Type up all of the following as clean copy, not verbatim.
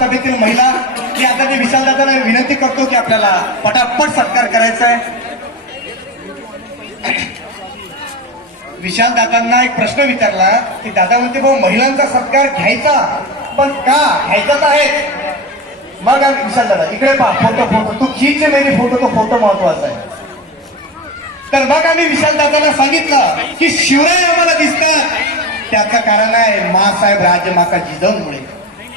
सभेतील महिला की आता ते विशालदादांना विनंती करतो की आपल्याला पटापट सत्कार करायचा आहे. विशालदादांना एक प्रश्न विचारला की दादा म्हणते भाऊ महिलांचा सत्कार घ्यायचा पण का घ्यायचाच आहे. मग आम्ही विशालदादा इकडे पहा फोटो फोटो तू खीच मेरी फोटो तो फोटो महत्वाचा आहे. तर मग आम्ही विशालदादांना सांगितलं की शिवराय आम्हाला दिसतात त्याचं कारण आहे मासाहेब राजमाता जिजाऊमुळे.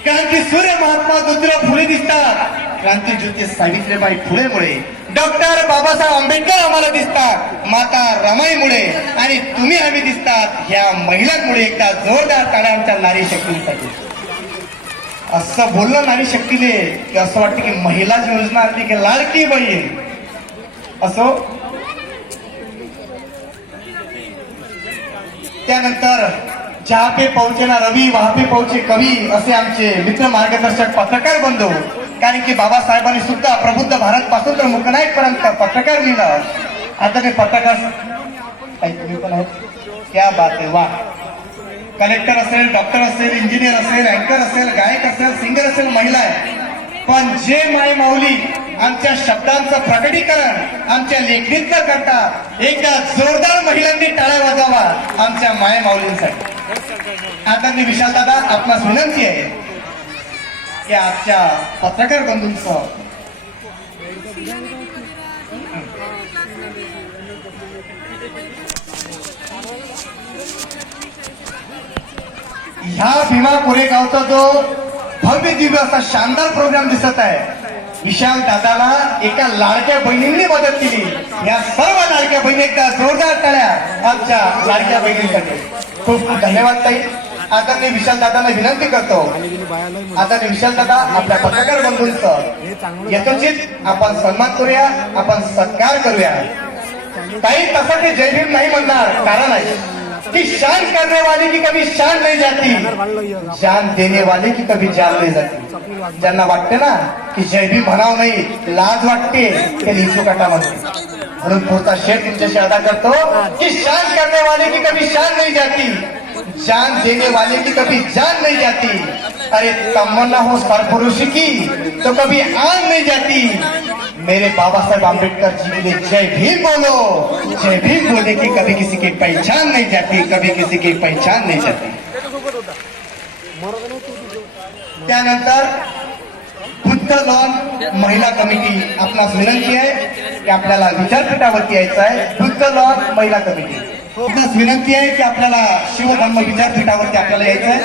कारण की सूर्य महात्मा ज्योतिराव फुले दिसतात क्रांतीज्योती सावित्रीबाई फुलेमुळे. डॉक्टर बाबासाहेब आंबेडकर आम्हाला दिसतात माता रमाईमुळे. आणि तुम्ही आम्ही दिसतात ह्या महिलांमुळे. एकदा जोरदार टाळ्या आमच्या नारी शक्तींसाठी. असं बोललं नारी शक्तीने की असं वाटतं की महिलाच योजना आली की लाडकी बहीण असो. त्यानंतर जहाँ पे पहुंचे ना रवी वहां पे पहुंचे कवी असे आमचे मित्र मार्गदर्शक पत्रकार बंधू. कारण की बाबासाहेबांनी सुद्धा प्रबुद्ध भारत पासून तर मुकनायक पर्यंत पत्रकार लिहिलं. आता ते पत्रकार तुम्ही पण आहोत क्या बात आहे वा. कलेक्टर असेल डॉक्टर असेल इंजिनियर असेल अँकर असेल गायक असेल सिंगर असेल महिला आहे. पण जे माय माऊली आमच्या शब्दांचं प्रकटीकरण आमच्या लेखणीतलं करतात एकदा जोरदार महिलांनी टाळ्या वाजवा आमच्या माय माऊलींसाठी. आदरणीय विशालदादा आपणास विनंती आहे की आजच्या पत्रकार बंधूंचं ह्या भीमा कोरेगावचा जो भव्य दिव्य असा शानदार प्रोग्राम दिसत आहे. विशाल दादाला एका लाडक्या बहिणींनी मदत केली. या सर्व लाडक्या बहिणी एकदा जोरदार टाळ्या आमच्या लाडक्या बहिणींसाठी. खूप खूप धन्यवाद ताई. आदरणीय विशाल दादांना विनंती करतो आदरणीय विशाल दादा आपल्या पत्रकार बंधूंचं यथोचित आपण सन्मान करूया आपण सत्कार करूया. काही तसं ते जय भीम नाही म्हणणार कारण आहे कि शान करने वाले की कभी शान नहीं जाती शान देने वाले की कभी जान नहीं जाती. ज्यांना वाटते ना की जय भीम म्हणावं नाही लाज वाटते ते लिचू काटा म्हणते. म्हणून पुढचा शेर तुमच्याशी अदा करतो की शान करने वाले की कभी शान नहीं जाती जान देने वाले की कभी जान नहीं जाती. अरे तमन्ना हो सरपुरुष की तो कभी आन नहीं जाती. मेरे बाबा साहेब आम्बेडकर जी बोले जय भीम बोलो. जय भीम बोले कि कभी किसी की पहचान नहीं जाती कभी किसी की पहचान नहीं जाती. त्यानंतर बुद्ध लॉन महिला कमिटी आपणास विनंती आहे की आपल्याला विचारपीठावरती यायचं आहे. बुद्ध लॉन महिला कमिटी आपणास विनंती आहे की आपल्याला शिवधर्म विचारपीठावरती आपल्याला यायचं आहे.